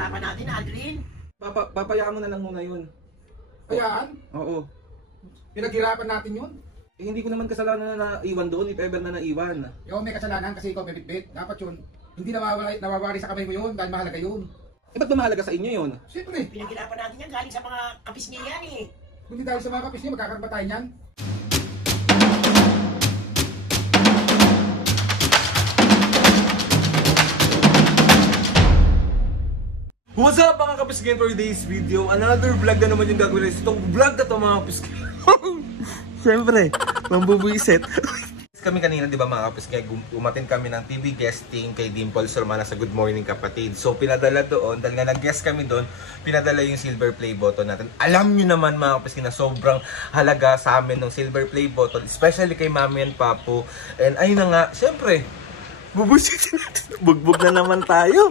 Pinaghirapan natin, Aldrin. Papayaan mo na lang muna yun. Hayaan? Oo. Pinaghirapan natin yun. Eh, hindi ko naman kasalanan na naiwan doon, if ever na naiwan. Yung may kasalanan kasi ikaw may bitbit. Dapat yun, hindi nawawari sa kamay mo yun dahil mahalaga yun. Eh, ba't ba mahalaga sa inyo yun? Siyempre, Pinaghirapan natin yan galing sa mga kapisngian eh. kundi dahil sa mga kapis niya, magkakaroon pa tayo niyan. What's up mga kapiskin, for today's video? Another vlog na naman yung gagawin. Itong vlog na to mga kapiskin. Siyempre, mambubuisit. Kami kanina, di ba mga kapiskin, umatin kami ng TV guesting kay Dimple Solmana sa Good Morning Kapatid. So pinadala doon, dahil nga nag-guest kami doon, pinadala yung silver play button natin. Alam nyo naman mga kapiskin na sobrang halaga sa amin ng silver play button, especially kay Mami and Papu. And ayun na nga, siyempre, bubusitin natin. Bugbog na naman tayo.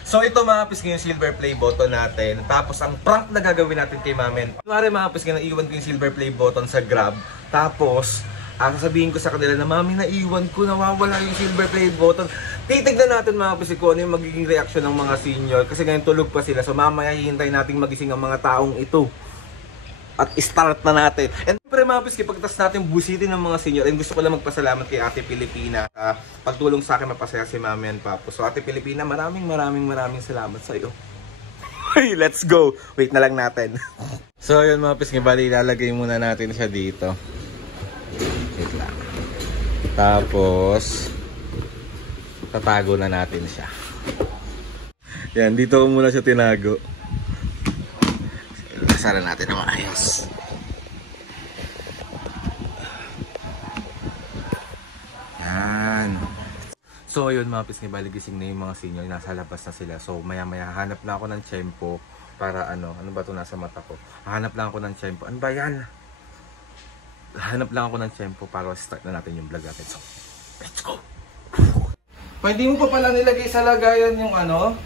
So ito mga kapiskin yung silver play button natin. Tapos ang prank na gagawin natin kay Mamen. Kunwari mga kapiskin, naiwan ko yung silver play button sa Grab. Tapos sasabihin ko sa kanila na Mami, naiwan ko, nawawala yung silver play button. Titignan natin mga kapiskin kung ano yung magiging reaction ng mga senior. Kasi ngayon tulog pa sila. So mamaya hihintay natin magising ang mga taong ito. At start na natin. And siyempre mga kapiskin, pagtas natin busitin ng mga senior. And gusto ko lang magpasalamat kay Ate Pilipina. Pagtulong sa akin mapasaya si Mami and Papu. So Ate Pilipina, maraming salamat sa iyo. Hey, let's go! Wait na lang natin. So yun mga kapiskin, bali ilalagay muna natin siya dito. Wait lang. Tapos tatago na natin siya. Yan, dito ko muna siya tinago. Sara natin ang ayos. Yan. So yun mga kapiskin, bali gising na yung mga senior, nasa labas na sila. So maya maya hanap na ako ng tiyempo para ano ba ito nasa mata ko. Hanap lang ako ng tiyempo. Ano ba yan? Hanap lang ako ng tiyempo para start na natin yung vlog natin. So let's go! Pwede mo pa pala nilagay sa lagayan yung ano?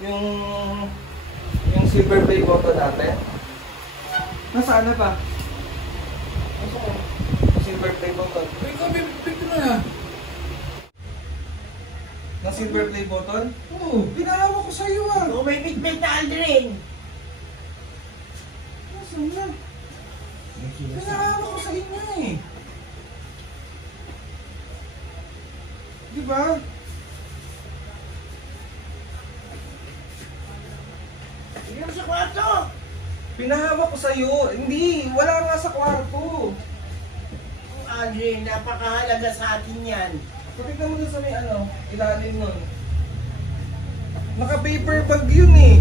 Yung silver play button natin. Nasaan na ba? Silver play button. Ikaw, bibit mo na. Na silver play button? Oo, pinahawa ko sa iyo ah. Oo, may bitbit na Aldrin. Nasaan na? Pinahawa ko sa inyo eh. Diba? Hindi mo sa kwarto. Pinahawak ko sa'yo. Hindi, wala nga sa kwarto. Aldrin, napakahalaga sa atin yan. Patignan mo dun sa may ano, ilalim nun. Naka-paper bag yun eh.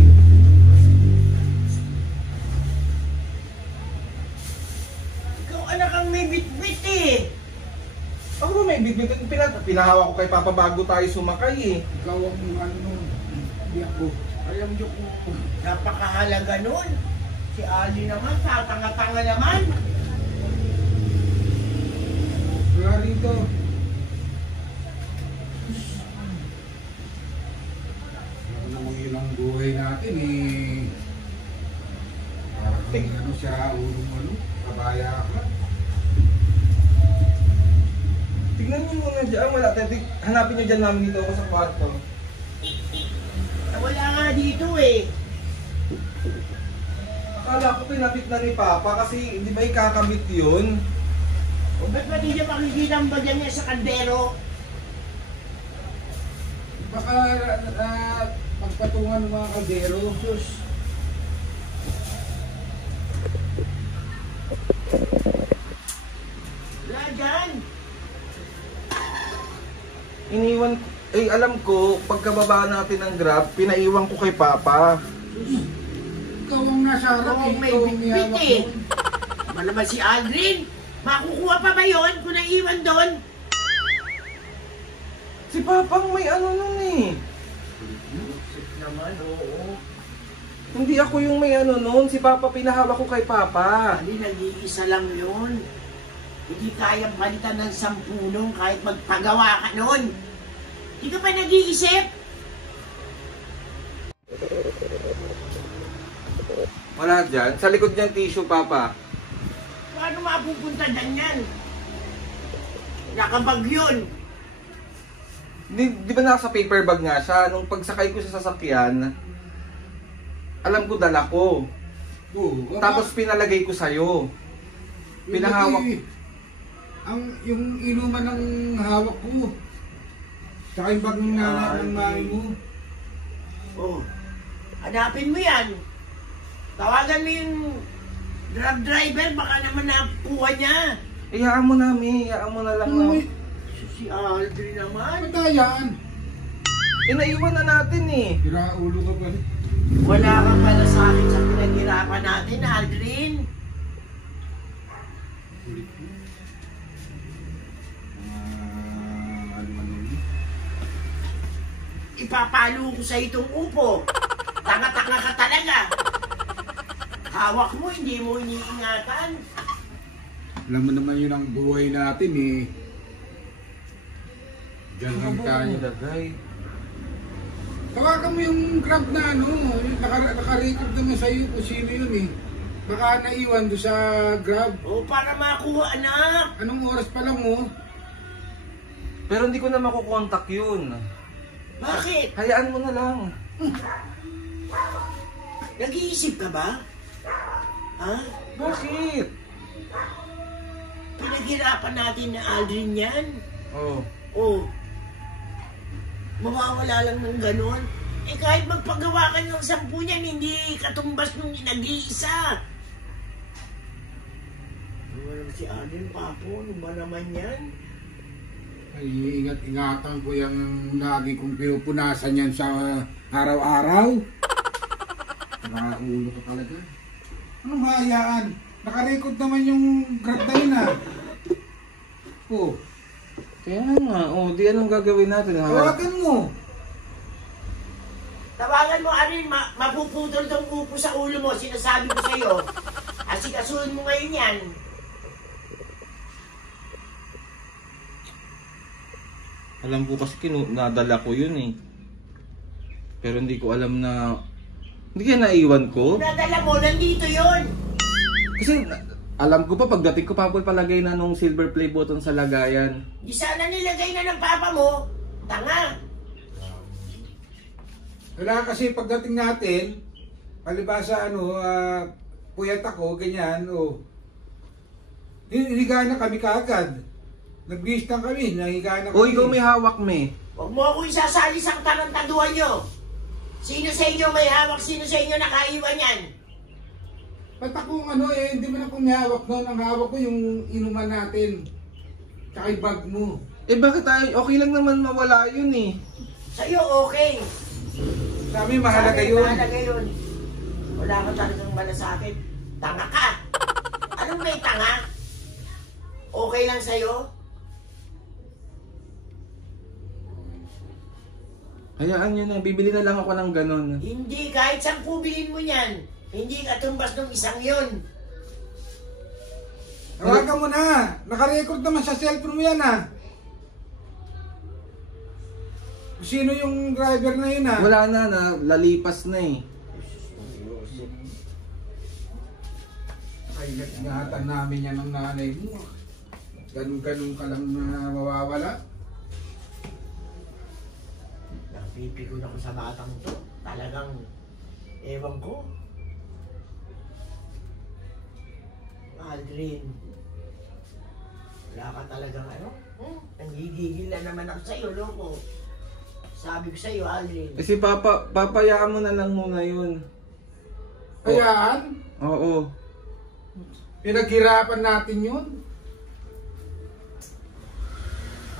Ikaw anak ang may bitbit eh. Ako ba may bibig? Pinahawak ko kay Papa bago tayo sumakay eh. Ikaw ang ano, hindi ako. Alam niyo ko. Napakahalaga nun. Si Ali naman, tatanga-tanga naman. Wala rito. Ano namang ilang buhay natin eh. Parang ano siya, ulong kabaya ka. Tignan nyo muna dyan. Wala. Hanapin nyo dyan namin dito ako sa kwarto. Wala nga dito eh. Akala ko pinapit na ni Papa kasi hindi ba ikakabit yun? O ba't ba di niya makikita ang bagyan niya sa kaldero? Baka magpatungan ng mga kaldero. Sus. Wala dyan. Iniwan ko. Eh alam ko, pagkababa natin ng Grab, pinaiwan ko kay Papa. Ikaw ang nasa harap Oo, eh. may Ikaw ang bitbit niyawak eh. doon. Tama naman si Aldrin. Makukuha pa ba yun kung naiwan doon? Si Papa ang may ano nun eh. Naman, oo. Hindi ako yung may ano nun. Si Papa pinahawak ko kay Papa. Ali, nag-iisa lang yun. Hindi kayang palitan ng 10 nung kahit magpagawa ka nun. Hindi ka pa nag-iisip? Wala dyan. Sa likod niyang tissue, Papa. Paano mapupunta dyan yan? Nakabag yun. Di ba nasa paper bag nga siya? Nung pagsakay ko sa sasakyan, alam ko dala ko. Oo. Tapos pinalagay ko sa'yo. Pinahawak. Yung inuman ng hawak ko. Tsaka yung bag ng nanay ng mami mo. Oh, hanapin mo yan. Tawagan mo yung drug driver, baka naman nakuha niya. Iyaan mo na, Mi. Iyaan mo na lang. Uy, Si Aldrin naman. matayaan. Naiwan na natin eh. Tira ulo ka pa. Wala kang pala sa akin sa pinaghirapan natin, Aldrin. Ulit mo. Ano. Ipapalo ko sa itong upo. Tanga-tanga ka talaga. Hawak mo, hindi mo iniingatan. Alam mo naman yun ang buhay natin eh. Diyan lang tayo. Nilagay. Tawagan mo yung Grab na ano, yung naka-record naman sa'yo kung sino yun eh. Baka naiwan doon sa Grab. O, para makuha, anak. Anong oras pa lang mo? Pero hindi ko na makukontak yun. Bakit? Hayaan mo na lang. Nag-iisip ka ba? Ha? Bakit? Pinaghirapan natin na Aldrin yan. Oh. O, mawawala lang ng ganon. Eh kahit magpagawa ka ng 10 niyan, hindi katumbas nung nag-iisa. Ano naman si Aldrin, Papo? Ano ba naman yan? Ay, ingat-ingatan ko yung lagi kong pinupunasan yan sa araw-araw. Nakaulo ka talaga. Anong hayaan? Naka-record naman yung Grab na yun ah. Oh, Kaya nga. Oh, di anong gagawin natin? tawagan mo. Tawagan mo, Aldrin, mapuputol tong upo sa ulo mo. Sinasabi ko sa'yo. Asikasuhin mo ngayon yan. Alam ko kasi nadala ko yun eh. Pero hindi ko alam na... Hindi kaya naiwan ko? Nadala mo, nandito yon. Kasi alam ko pa, pagdating ko pa palagay na nung silver play button sa lagayan. Di sana nilagay na ng papa mo. Tanga. Wala kasi pagdating natin, palibasa ano, puyat ako, ganyan, oh. Hihiga na kami kaagad. Nag-wish na kami, nahiga na kami. O ikaw may hawak, Me. Huwag mo ako isasali sa tarantaduhan nyo. Sino sa inyo may hawak, sino sa inyo nakaiwan yan? Ba't akong ano eh, hindi mo na kung may hawak noon. Ang hawak ko yung inuman natin. Tsaka yung bag mo. Eh bakit tayo? Okay lang naman mawala yun eh. Sa'yo okay. Sa amin mahalaga yun. Mahalaga yun. Wala ka talagang malasakit. Tanga ka. Anong may tanga? Okay lang sa'yo? Hayaan nyo na, bibili na lang ako ng ganon. Hindi, kahit 10 bilhin mo yan. Hindi katumbas ng isang yun. Tawagan mo na. Naka-record naman sa cellphone mo yan ah. Sino yung driver na yun ah? Wala na, lalipas na eh. Ay, ingatan namin yan ng nanay mo. Ganun-ganun ka lang na mawawala. Napipikon ako sa batang to. Talagang, ewan ko. Aldrin, wala ka talagang ano? Nanggigigil na naman ako sa'yo, loko. Sabi ko sa'yo, Aldrin. Kasi papayaan mo na lang muna yun. Kayaan? Oo. Pinaghirapan natin yun.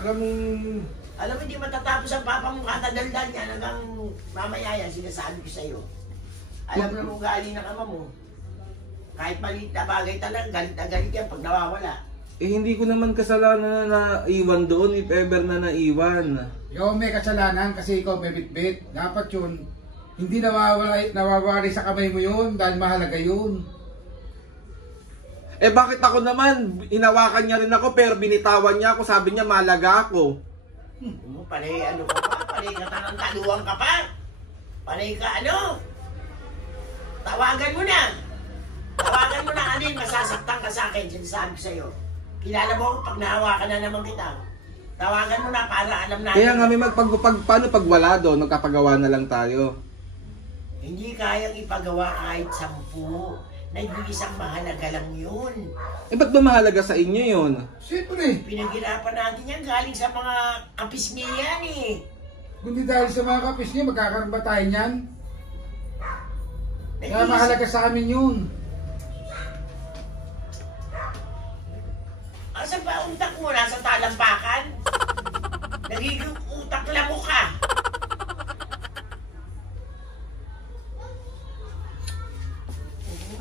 Alam mo, hindi matatapos ang papa mong katadaldan niya hanggang mamaya yan, sinasabi ko sa'yo. Alam mo na kung galing na kama mo. Kahit maliit na bagay talaga, galit na galit yan pag nawawala. Eh hindi ko naman kasalanan na naiwan doon if ever na naiwan. Yo, may kasalanan kasi ikaw may bitbit. Dapat yun, hindi nawawari sa kamay mo yun dahil mahalaga yun. Eh bakit ako naman? Hinawakan niya rin ako pero binitawan niya ako. Sabi niya malaga ako. Panay ano ka pa? Panay ka tarantaduhan ka pa? Panay ka ano? Tawagan mo na! Tawagan mo na, Aldrin, masasaktan ka sa akin, sinasabi ko sa'yo. Kilala mo ako pag nahawakan na naman kita. Tawagan mo na para alam natin. Kaya nga may paano pag wala doon, magkapagawa na lang tayo. Hindi kayang ipagawa kahit 10. Nag-iisang mahalaga lang yun. Eh ba't ba mahalaga sa inyo yun? Siyempre, Pinaghirapan natin yan galing sa mga kapisngiyan eh. kundi dahil sa mga kapis niya, magkakaroon ba tayo niyan? Kaya mahalaga sa amin yun. Asan ba utak mo? Nasa talampakan? Nagiging utak lang mo ka.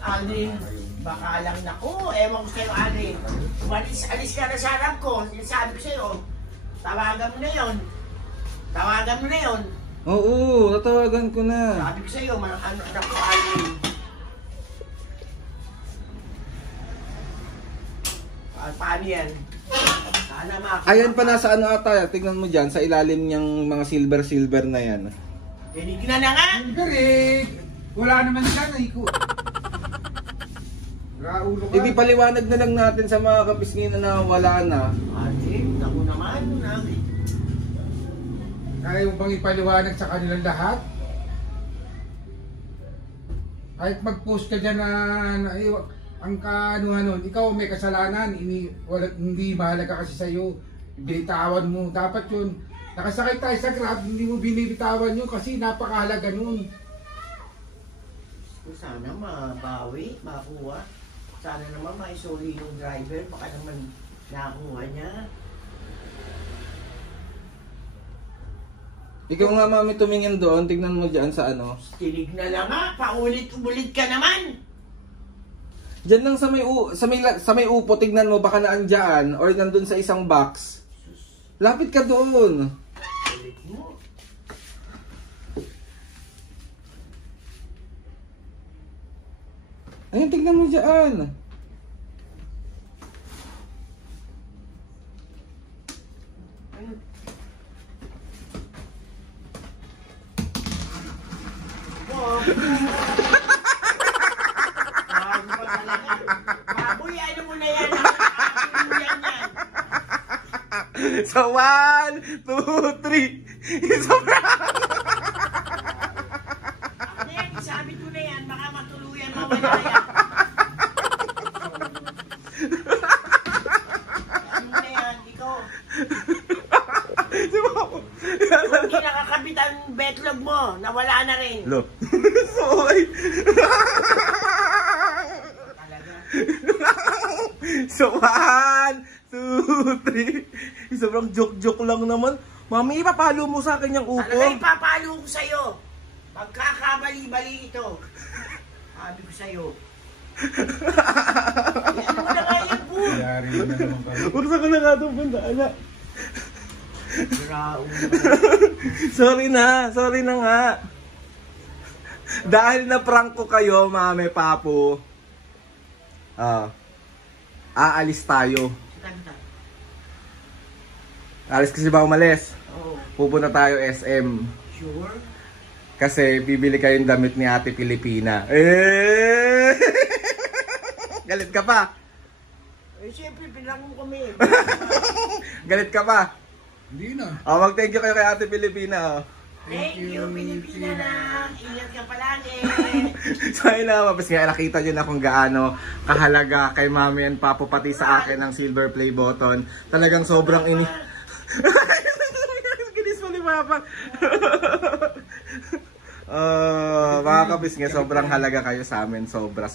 Alin, baka lang nako. Ewan ko sa'yo, Alin. Alis ka na sa harap ko. Sabi ko sa'yo, tawagan mo na yun. Tawagan mo na yun. Oo, tatawagan ko na. Sabi ko sa'yo, ano anak ko, Alin. Paano yan? Sana makakuha. Ayan pa nasa ano ata, tingnan mo dyan, sa ilalim niyang mga silver na yan. Tinignan na nga! Galing! Wala naman dyan, ikot. Raulo ka. Hindi paliwanag na lang natin sa mga kapisngin na wala na. Alin, ako naman. Kaya mo bang ipaliwanag sa kanilang lahat? Kahit mag-post ka dyan na ang kaanuhan nun, ikaw may kasalanan, hindi mahalaga kasi sa'yo. Binitawan mo. Dapat yun, nakasakit tayo sa Grab, hindi mo binibitawan yun kasi napakahalaga nun. Sana mabawi, makuha. Sana naman maisoli yung driver, baka naman nakuha niya. Ikaw nga mami tumingin doon, tignan mo dyan sa ano. Tinignan na nga, paulit-ulit ka naman. Diyan lang sa may upo, tignan mo baka naandyan or nandun sa isang box. Lapit ka doon. Ulit mo. Ayun, tignan mo dyan. Baboy, ano mo na yan? Ano yan yan? So 1, 2, 3. Isa pa. Ano yan? Isabit mo na yan. Baka matuluyan mawala yan. Ano mo na yan? Ikaw. Yung kinakakabit ang betlog mo, nawala na rin. Lo. Soy. Talaga. So 1, 2, 3. Sobrang joke-joke lang naman. Mami, ipapalo mo sa akin yung upo. Talaga ipapalo ko sa'yo. Pagkakabali-bali ito. Sabi ko sa'yo. Ano mo na nga yan po? Yari na naman kami. Ursa ka na nga itong bandaan. Graong. Sorry na nga. Dahil na prank ko kayo, mami, papo. Aalis tayo. Alis kasi ba umalis? Oo. Pupunta tayo SM. Sure? Kasi bibili kayong damit ni Ate Pilipina. Eh! Galit ka pa? Eh, siyempre, pinang mo kami. Galit ka pa? Hindi na. Mag-thank you kayo kay Ate Pilipina. Thank you, Pilipina na. Ingat ka palagi. So ayun na, mapis nga, nakita nyo na kung gaano kahalaga kay Mami and Papo, pati sa akin ang silver play button. Talagang sobrang Ginis mo ni Papa. Mga kapis nga, sobrang halaga kayo sa amin. Sobra.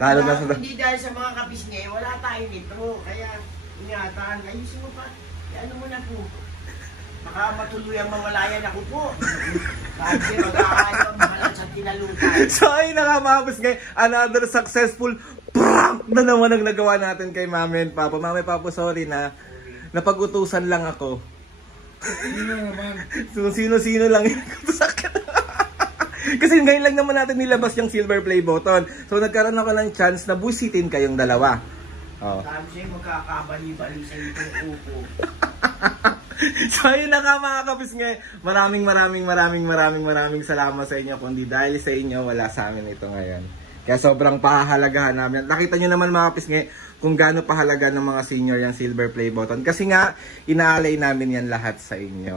Lalo na sa... Hindi dahil sa mga kapisngi, wala tayo nito. Kaya, ingatan. Ayusin mo pa. Ano mo na po. Baka matuluyang mawalayan ako po. Kasi mag-aayang mahalan sa tinalutan. So ayun na nga, mga kapis nga, another successful prank na naman ang nagawa natin kay Mami and Papo. Mami Papo, sorry na. Napag-utusan lang ako. Hindi na naman. So, sino-sino lang yung sa akin. Kasi ngayon lang naman natin nilabas yung silver play button. So nagkaroon ako ng chance na busitin kayong dalawa. Sabi sa'yo, magkakabali-bali sa itong upo. So ayun na nga mga kapis nga. Maraming salamat sa inyo. Kundi dahil sa inyo, wala sa amin ito ngayon. Kaya sobrang pahahalagahan namin. Nakita nyo naman mga kapisngi kung gaano pahalaga ng mga senior yung silver play button. Kasi nga, inaalay namin yan lahat sa inyo.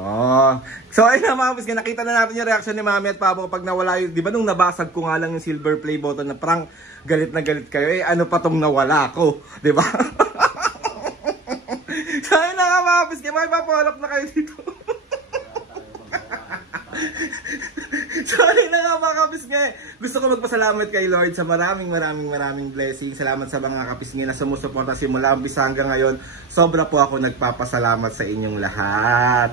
So ayun na mga kapisngi, nakita na natin yung reaction ni Mami at Papa pag nawala yun. Di ba nung nabasag ko nga lang yung silver play button na parang galit na galit kayo. Ano pa tong nawala ko? Di ba? So ayun na mga kapisngi, may papalok na kayo dito. Sorry na nga mga kapisngi. Gusto ko magpasalamat kay Lord sa maraming blessing. Salamat sa mga kapisngi na sumusuporta simula umpisa hanggang ngayon. Sobra po ako nagpapasalamat sa inyong lahat.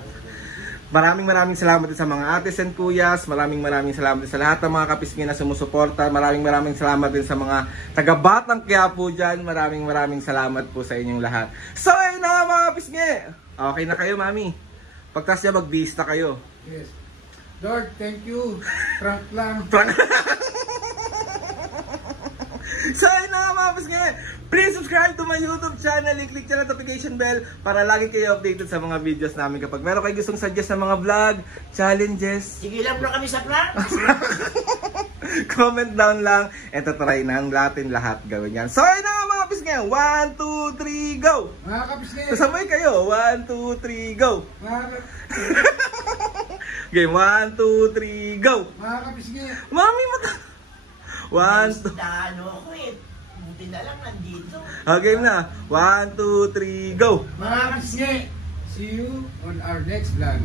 Maraming salamat din sa mga ates and kuyas. Maraming salamat din sa lahat ng mga kapisngi na sumusuporta. Maraming salamat din sa mga taga-Batang Quiapo dyan. Maraming salamat po sa inyong lahat. So ayun na mga kapisngi. Okay na kayo, Mami. Pagkas niya magbista kayo. Yes. Lord, thank you. Prank lang. So ayun na nga mga kapisngi. Please subscribe to my YouTube channel. I-click nyo ang notification bell para lagi kayo updated sa mga videos namin. Kapag meron kayo gustong suggest ng mga vlog, challenges, Sige lang bro kami sa prank. comment down lang. And tatry na natin lahat gawin yan. So ayun na nga mga kapisngi. 1, 2, 3, go! Mga kapisngi. Kasabay kayo. 1, 2, 3, go! Game 1, 2, 3, go! Mga kapisngi. Mami, mata! 1, 2, Ano ako eh. Buti na lang nandito. game na. 1, 2, 3, go! Mga kapisngi. See you on our next vlog.